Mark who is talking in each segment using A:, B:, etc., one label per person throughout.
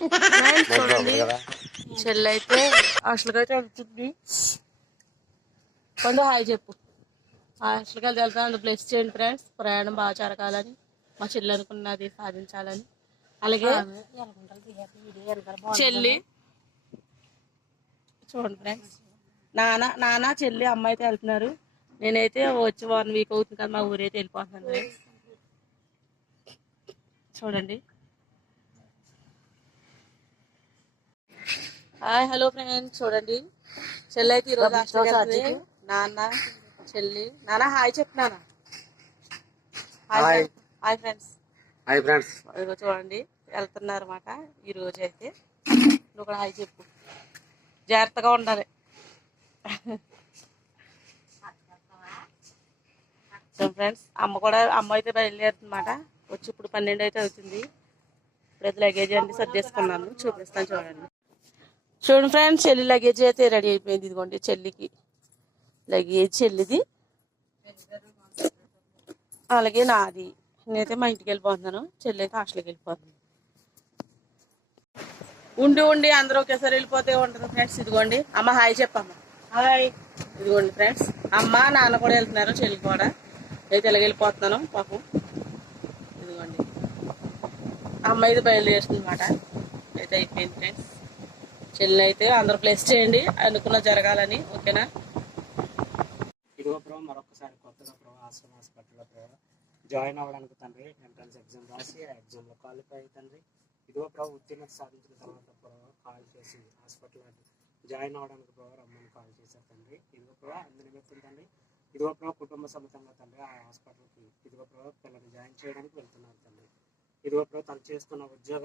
A: చూడండి చెల్లి అయితే హాస్టల్కి వెళ్తుంది పండు హాయ్ చెప్పు. హాస్టల్కి వెళ్తే వెళ్తాను బ్లెస్ చేయండి ఫ్రెండ్స్ ప్రయాణం బాగా జరగాలని మా చెల్లి అనుకున్నది సాధించాలని. అలాగే చెల్లి. చూడండి ఫ్రెండ్స్ నాన్న నాన్న చెల్లి అమ్మ అయితే వెళ్తున్నారు. నేనైతే వచ్చి వన్ వీక్ అవుతుంది కదా మా ఊరైతే వెళ్ళిపోతున్నాను. ఫ్రెండ్స్ చూడండి. Hi hello friends. చూడండి. చెల్లి అయితే ఈరోజు హాస్టల్కి నాన్న చెల్లి. నాన్న హాయ్ చెప్పు నాన్న. Hi hi. Friends.
B: Hi friends.
A: ఇదిగో చూడండి వెళ్తున్నారు అనమాట ఈ రోజు అయితే. నువ్వు కూడా హాయ్ చెప్పు. జాగ్రత్తగా ఉండాలి. ఫ్రెండ్స్ అమ్మ కూడా అమ్మ అయితే బయలుదేరుతుందన్నమాట. వచ్చి ఇప్పుడు పన్నెండు అయితే అవుతుంది. ఇప్పుడైతే లగేజ్ అండి సర్దేసుకున్నాను చూపిస్తాను చూడండి. చూడండి ఫ్రెండ్స్ చెల్లి లగేజ్ అయితే రెడీ అయిపోయింది. ఇదిగోండి చెల్లికి లగేజ్ చెల్లిది. అలాగే నాది. నేనైతే మా ఇంటికి వెళ్ళిపోతున్నాను. చెల్లి అయితే హాస్టల్కి వెళ్ళిపోతుంది. ఉండి ఉండి అందరూ ఒకేసారి వెళ్ళిపోతే ఉంటుంది ఫ్రెండ్స్. ఇదిగోండి. అమ్మ హాయ్ చెప్పమ్మ. హాయ్. ఇదిగోండి ఫ్రెండ్స్. అమ్మ నాన్న కూడా వెళ్తున్నారు చెల్లి కూడా. అయితే ఇలాగ వెళ్ళిపోతున్నాను. పాపం. ఇదిగోండి. అమ్మ అయితే బయలుదేరుతుంది అనమాట అయితే అయిపోయింది ఫ్రెండ్స్. చెల్లి అయితే అందరూ ప్లేస్ చేయండి. అనుకున్న జరగాలని ఓకేనా?
B: ఇదిగో ప్రో మరొకసారి కొత్తగా ప్రో ఆశ్రమ హాస్పిటల్లో జాయిన్ అవ్వడానికి తండ్రి ఎంట్రన్స్ ఎగ్జామ్ రాసి ఆ ఎగ్జామ్లో క్వాలిఫై అయ్యి తండ్రి. ఇదిగో ప్రో ఉత్తీర్ణత సాధించిన తర్వాత ప్రో కాల్ చేసి హాస్పిటల్ జాయిన్ అవ్వడానికి ప్రో రమ్మని కాల్ చేశారు తండ్రి. ఇదిగో ప్రో అందు నిమిత్తం తండ్రి ఇదిగో ప్రో కుటుంబ సమేతంగా తండ్రి ఆ హాస్పిటల్కి ఇదిగో ప్రో పిల్లల్ని జాయిన్ చేయడానికి వెళ్తున్నారు తండ్రి. ఇదిగో ప్రో తను చేస్తున్న ఉద్యోగ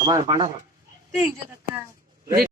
B: हमारे पांडा
C: था रखा है।